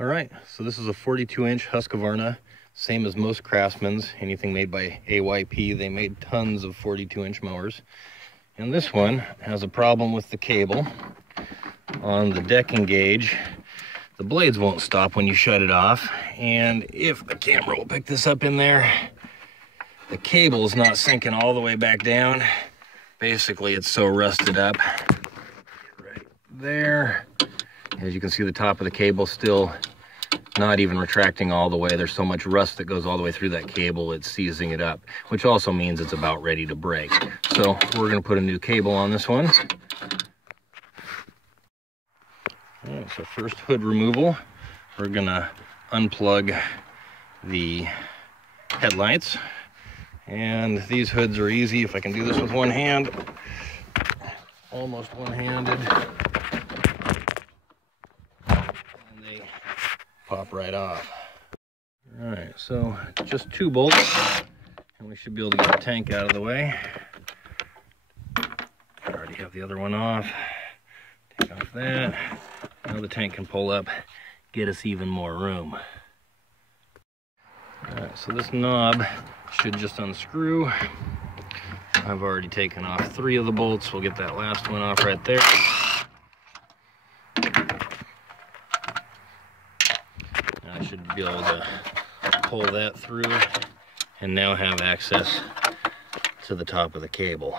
All right, so this is a 42-inch Husqvarna, same as most Craftsman's. Anything made by AYP, they made tons of 42-inch mowers. And this one has a problem with the cable on the decking gauge. The blades won't stop when you shut it off. And if the camera will pick this up in there, the cable is not sinking all the way back down. Basically, it's so rusted up right there. As you can see, the top of the cable still not even retracting all the way. There's so much rust that goes all the way through that cable, it's seizing it up, which also means it's about ready to break. So we're going to put a new cable on this one. All right, so first hood removal, we're going to unplug the headlights. And these hoods are easy. If I can do this with one hand, almost one-handed. Pop right off. All right, so just 2 bolts and we should be able to get the tank out of the way. I already have the other one off. Take off that. Now the tank can pull up, get us even more room. All right, so this knob should just unscrew. I've already taken off 3 of the bolts. We'll get that last one off right there. I should be able to pull that through and now have access to the top of the cable.